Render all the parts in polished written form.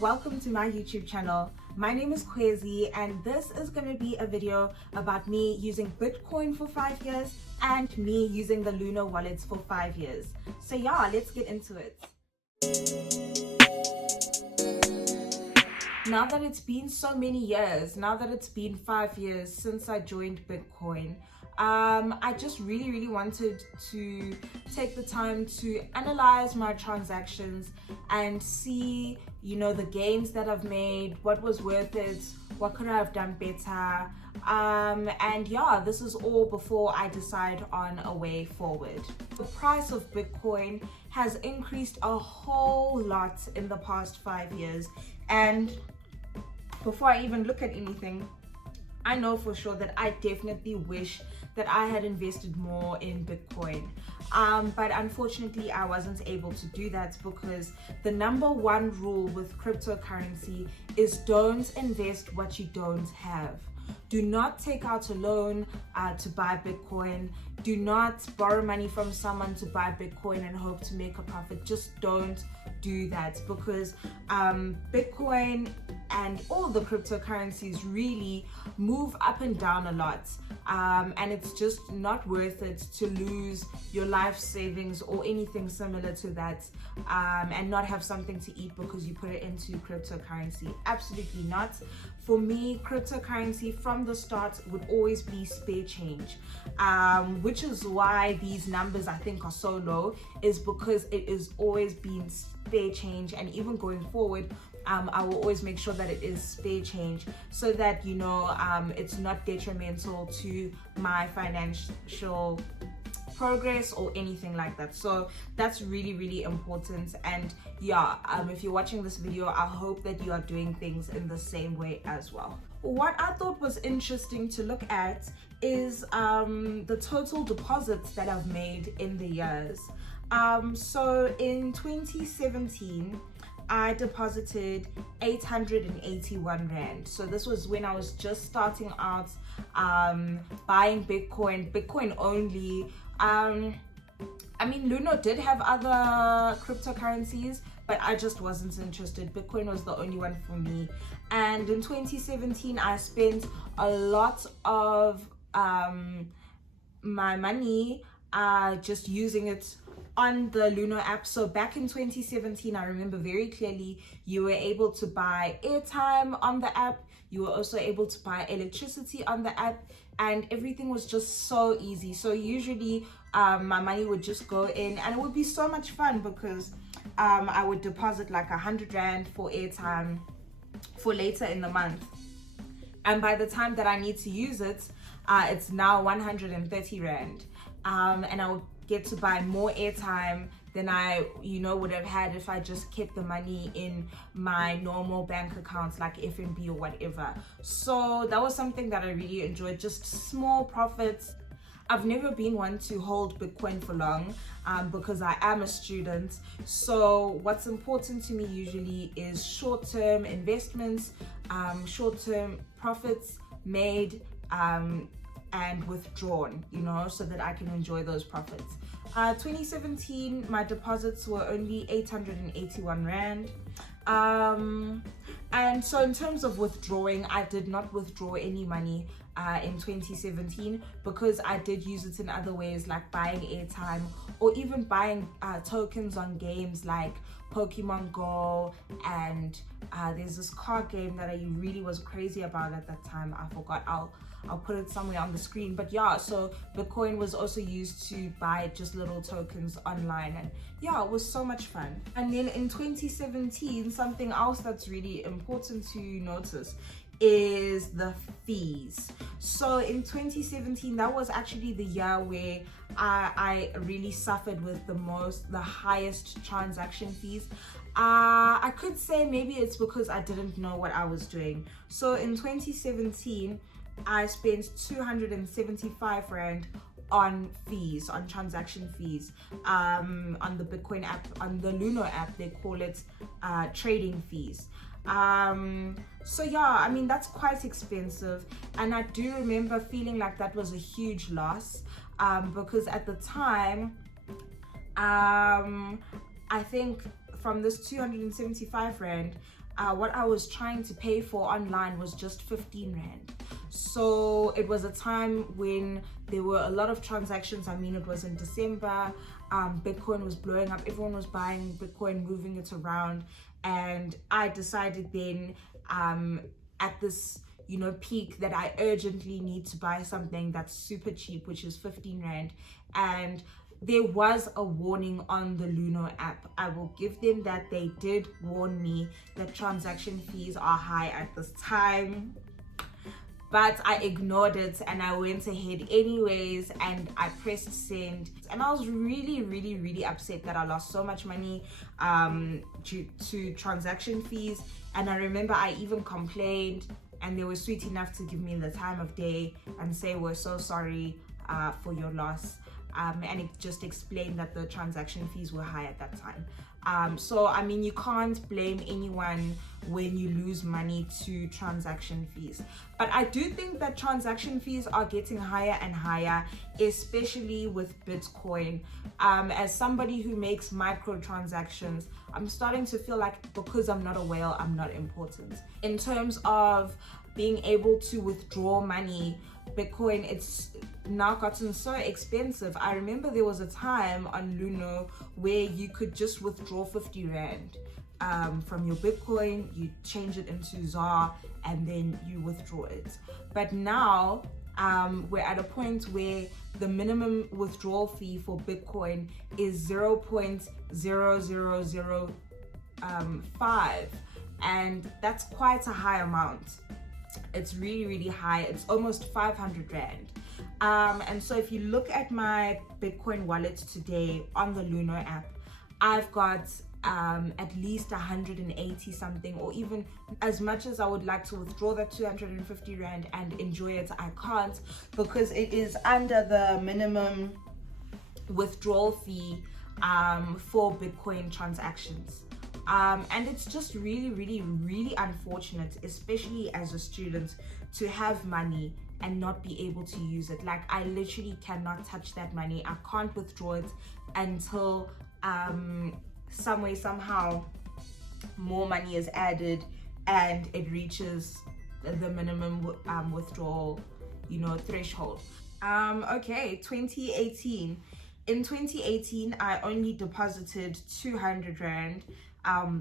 welcome to my YouTube channel. My name is Khwezay and this is going to be a video about me using Bitcoin for 5 years and me using the Luno wallets for 5 years. So yeah, let's get into it. Now that it's been so many years, now that it's been 5 years since I joined Bitcoin, I just really wanted to take the time to analyze my transactions and see, the gains that I've made, what was worth it, what could I have done better, and yeah, this is all before I decide on a way forward. The price of Bitcoin has increased a whole lot in the past 5 years, and before I even look at anything, I know for sure that I definitely wish that I had invested more in Bitcoin. But unfortunately, I wasn't able to do that because the number one rule with cryptocurrency is don't invest what you don't have. Do not take out a loan to buy Bitcoin. Do not borrow money from someone to buy Bitcoin and hope to make a profit. Just don't do that, because Bitcoin and all the cryptocurrencies really move up and down a lot, and it's just not worth it to lose your life savings or anything similar to that, and not have something to eat because you put it into cryptocurrency. Absolutely not. For me, cryptocurrency from the start would always be spare change, which is why these numbers I think are so low, is because it is always been spare change. And even going forward, I will always make sure that it is spare change so that it's not detrimental to my financial progress or anything like that. So that's really important. And yeah, if you're watching this video, I hope that you are doing things in the same way as well. What I thought was interesting to look at is the total deposits that I've made in the years. So in 2017 I deposited 881 Rand. So this was when I was just starting out buying Bitcoin only. I mean, Luno did have other cryptocurrencies, but I just wasn't interested. Bitcoin was the only one for me. And in 2017, I spent a lot of my money just using it on the Luno app. So back in 2017, I remember very clearly, you were able to buy airtime on the app. You were also able to buy electricity on the app, and everything was just so easy. So usually my money would just go in, and it would be so much fun because I would deposit like 100 Rand for airtime for later in the month. And by the time that I need to use it, it's now 130 Rand. And I would get to buy more airtime than I would have had if I just kept the money in my normal bank accounts like FNB or whatever. So that was something that I really enjoyed, just small profits. I've never been one to hold Bitcoin for long because I am a student. So what's important to me usually is short-term investments, short-term profits made and withdrawn, so that I can enjoy those profits. 2017, my deposits were only 881 Rand. And so in terms of withdrawing, I did not withdraw any money in 2017 because I did use it in other ways, like buying airtime or even buying tokens on games like Pokemon Go, and there's this card game that I really was crazy about at that time. I forgot. I'll put it somewhere on the screen. But yeah, so Bitcoin was also used to buy just little tokens online, and yeah, it was so much fun. And then in 2017, something else that's really important to notice is the fees. So in 2017, that was actually the year where I really suffered with the highest transaction fees. I could say maybe it's because I didn't know what I was doing. So in 2017, I spent 275 Rand on fees, on transaction fees, on the Bitcoin app, on the Luno app, they call it trading fees. So yeah, I mean, that's quite expensive, and I do remember feeling like that was a huge loss, because at the time, I think from this 275 Rand, what I was trying to pay for online was just 15 Rand. So it was a time when there were a lot of transactions. I mean, it was in December. Bitcoin was blowing up. Everyone was buying Bitcoin, moving it around. And I decided then at this, peak, that I urgently need to buy something that's super cheap, which is 15 Rand. And there was a warning on the Luno app. I will give them that. They did warn me that transaction fees are high at this time. But I ignored it and I went ahead anyways, and I pressed send. And I was really, really, really upset that I lost so much money due to transaction fees. And I remember I even complained, and they were sweet enough to give me the time of day and say, we're so sorry for your loss. And it just explained that the transaction fees were high at that time. So, I mean, you can't blame anyone when you lose money to transaction fees. But I do think that transaction fees are getting higher and higher, especially with Bitcoin. As somebody who makes microtransactions, I'm starting to feel like because I'm not a whale, I'm not important. In terms of being able to withdraw money, Bitcoin, it's now gotten so expensive. I remember there was a time on Luno where you could just withdraw 50 Rand from your Bitcoin, you change it into ZAR, and then you withdraw it. But now we're at a point where the minimum withdrawal fee for Bitcoin is 0.0005, and that's quite a high amount. It's really, really high. It's almost 500 Rand. And so if you look at my Bitcoin wallet today on the Luno app, I've got at least 180 something, or even as much as I would like to withdraw that 250 Rand and enjoy it, I can't, because it is under the minimum withdrawal fee for Bitcoin transactions. And it's just really, really, really unfortunate, especially as a student, to have money and not be able to use it. Like, I literally cannot touch that money. I can't withdraw it until some way, somehow, more money is added and it reaches the minimum withdrawal, threshold. Okay, 2018. In 2018, I only deposited 200 Rand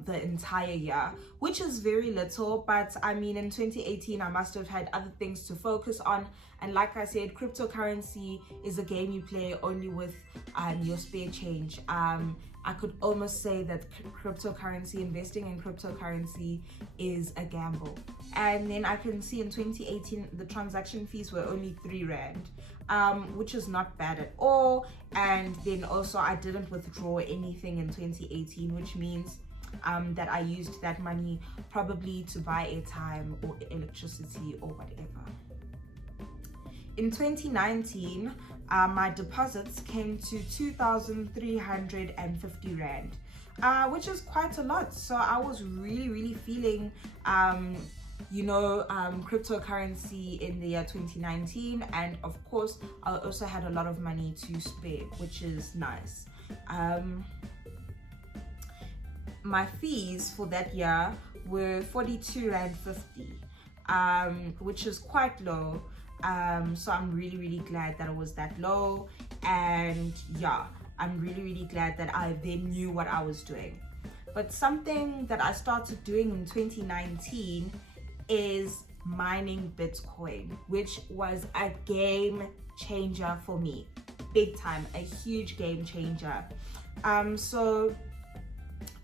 the entire year, which is very little. But I mean, in 2018, I must have had other things to focus on. And like I said, cryptocurrency is a game you play only with your spare change. I could almost say that cryptocurrency, investing in cryptocurrency, is a gamble. And then I can see in 2018, the transaction fees were only 3 Rand, which is not bad at all. And then also I didn't withdraw anything in 2018, which means that I used that money probably to buy airtime or electricity or whatever. In 2019, my deposits came to 2,350 Rand, which is quite a lot. So I was really, really feeling, cryptocurrency in the year 2019. And of course, I also had a lot of money to spare, which is nice. My fees for that year were 42 Rand 50, which is quite low. So I'm really, really glad that it was that low. And yeah, I'm really, really glad that I then knew what I was doing. But something that I started doing in 2019 is mining Bitcoin, which was a game changer for me. Big time, a huge game changer. So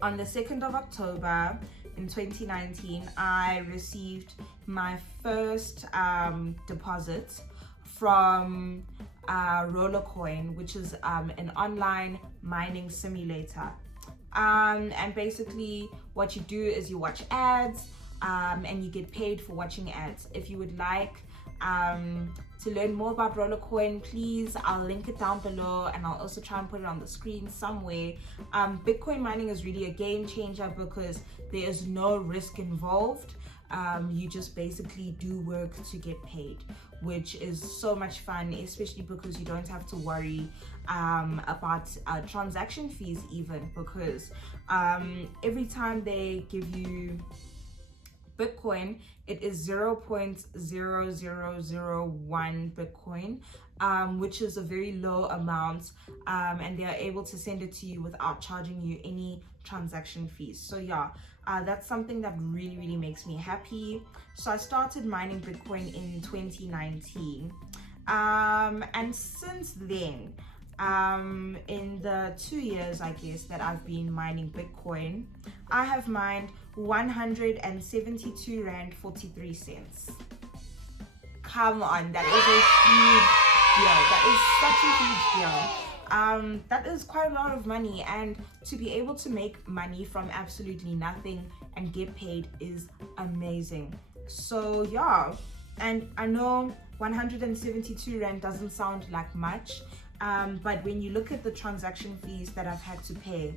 on the 2nd of October in 2019, I received my first deposit from Rollercoin, which is an online mining simulator. And basically what you do is you watch ads and you get paid for watching ads. If you would like to learn more about Rollercoin, please, I'll link it down below, and I'll also try and put it on the screen somewhere. Bitcoin mining is really a game changer because there is no risk involved. You just basically do work to get paid, which is so much fun, especially because you don't have to worry about transaction fees, even because every time they give you Bitcoin, it is 0.0001 Bitcoin, which is a very low amount, and they are able to send it to you without charging you any transaction fees. So yeah, that's something that really makes me happy. So I started mining Bitcoin in 2019, and since then, in the 2 years, I guess, that I've been mining Bitcoin, I have mined 172 Rand 43 cents. Come on, that is a huge deal. That is such a huge deal. That is quite a lot of money, and to be able to make money from absolutely nothing and get paid is amazing. So yeah, and I know 172 Rand doesn't sound like much, but when you look at the transaction fees that I've had to pay,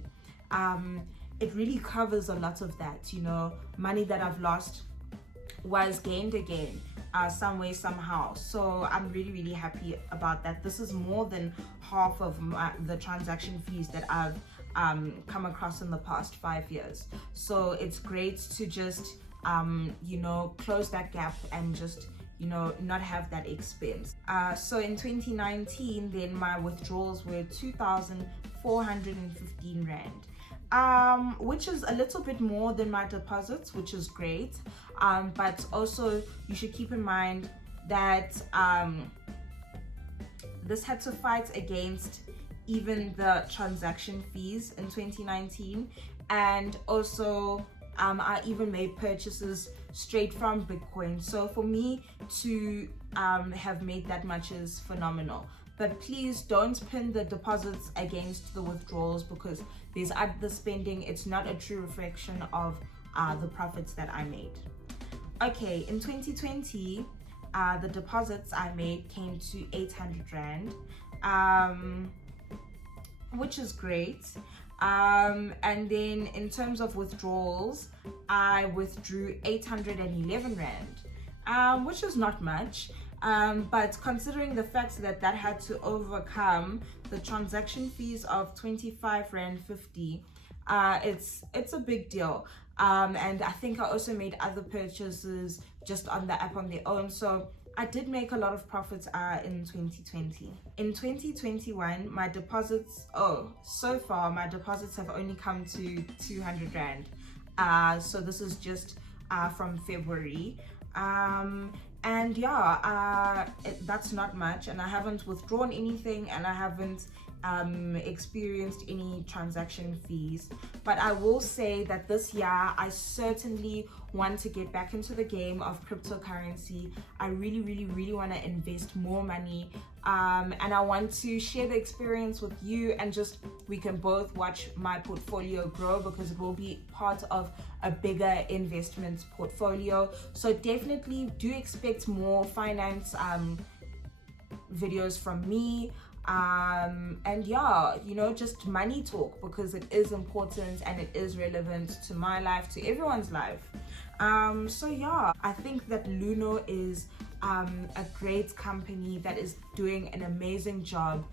it really covers a lot of that. You know, money that I've lost was gained again, some way, somehow. So I'm really happy about that. This is more than half of the transaction fees that I've come across in the past 5 years. So it's great to just you know, close that gap and just, you know, not have that expense. So in 2019, then my withdrawals were 2,415 Rand, which is a little bit more than my deposits, which is great. But also you should keep in mind that this had to fight against even the transaction fees in 2019, and also I even made purchases straight from Bitcoin. So for me to have made that much is phenomenal. But please don't pin the deposits against the withdrawals, because there's other spending. It's not a true reflection of the profits that I made. Okay, in 2020, the deposits I made came to 800 Rand, which is great. And then in terms of withdrawals, I withdrew 811 Rand, which is not much. But considering the fact that that had to overcome the transaction fees of 25 Rand 50, it's a big deal. And I think I also made other purchases just on the app on their own. So I did make a lot of profits in 2020. In 2021, my deposits, so far my deposits have only come to 200 Rand. So this is just from February. And yeah, that's not much, and I haven't withdrawn anything, and I haven't experienced any transaction fees. But I will say that this year I certainly want to get back into the game of cryptocurrency. I really want to invest more money, and I want to share the experience with you, and just we can both watch my portfolio grow, because it will be part of a bigger investment portfolio. So definitely do expect more finance videos from me. And yeah, you know, just money talk, because it is important and it is relevant to my life, to everyone's life. So yeah, I think that Luno is a great company that is doing an amazing job,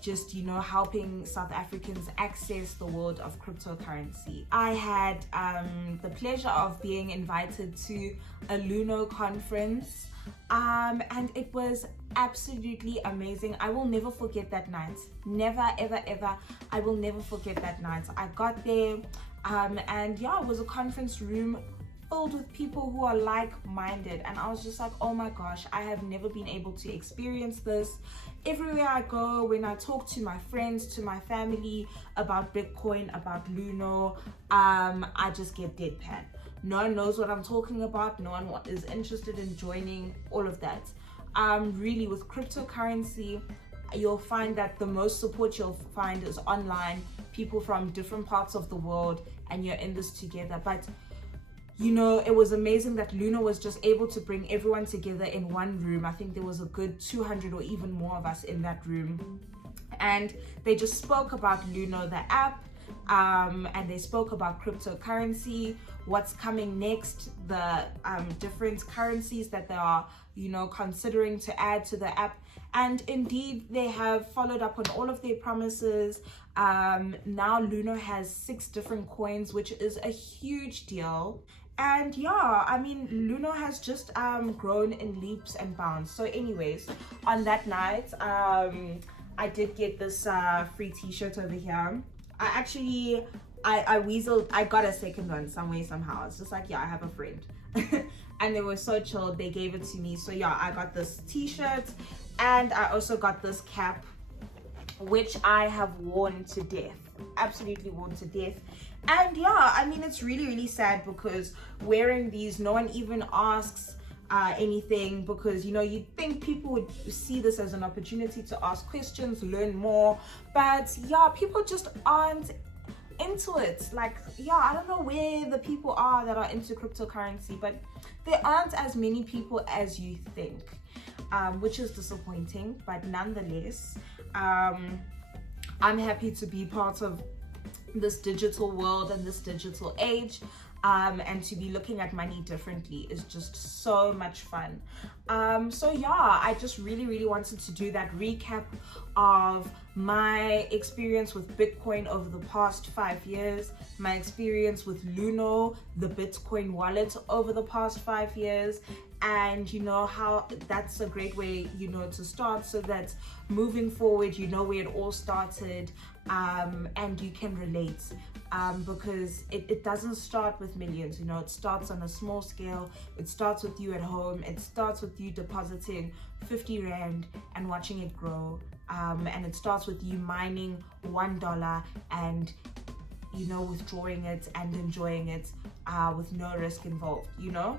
just, you know, helping South Africans access the world of cryptocurrency. I had the pleasure of being invited to a Luno conference, and it was absolutely amazing. I will never forget that night. Never ever I will never forget that night. I got there, and yeah, it was a conference room filled with people who are like-minded, and I was just like, oh my gosh, I have never been able to experience this. Everywhere I go, when I talk to my friends, to my family about Bitcoin, about Luno, I just get deadpan. No one knows what I'm talking about. No one is interested in joining, all of that. Really, with cryptocurrency, you'll find that the most support you'll find is online, people from different parts of the world, and you're in this together. But you know, it was amazing that Luno was just able to bring everyone together in one room. I think there was a good 200 or even more of us in that room. And they just spoke about Luno, the app, and they spoke about cryptocurrency, what's coming next, the different currencies that they are, you know, considering to add to the app. And indeed, they have followed up on all of their promises. Now Luno has 6 different coins, which is a huge deal. And yeah, I mean, Luno has just grown in leaps and bounds. So anyways, on that night, I did get this free t-shirt over here. I weaseled, I got a second one some way somehow. It's just like, yeah, I have a friend. And they were so chill, they gave it to me. So yeah, I got this t-shirt, and I also got this cap, which I have worn to death, absolutely worn to death. And yeah, I mean, it's really, really sad because wearing these, no one even asks anything, because you know, you'd think people would see this as an opportunity to ask questions, learn more, but yeah, people just aren't into it. Like, yeah, I don't know where the people are that are into cryptocurrency, but there aren't as many people as you think, which is disappointing. But nonetheless, I'm happy to be part of this digital world and this digital age, and to be looking at money differently is just so much fun. So yeah, I just really wanted to do that recap of my experience with Bitcoin over the past 5 years, my experience with Luno, the Bitcoin wallet, over the past 5 years, and you know how that's a great way, you know, to start, so that moving forward, you know where it all started, and you can relate, because it doesn't start with millions, you know, it starts on a small scale. It starts with you at home. It starts with you depositing 50 Rand and watching it grow, and it starts with you mining $1 and, you know, withdrawing it and enjoying it, with no risk involved, you know.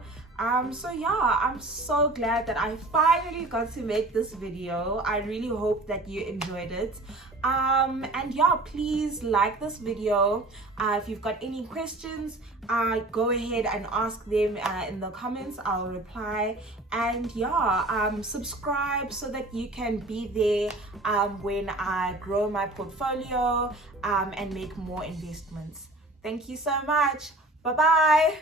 So yeah, I'm so glad that I finally got to make this video. I really hope that you enjoyed it. And yeah, please like this video. If you've got any questions, go ahead and ask them in the comments. I'll reply. And yeah, subscribe so that you can be there when I grow my portfolio and make more investments. Thank you so much. Bye bye.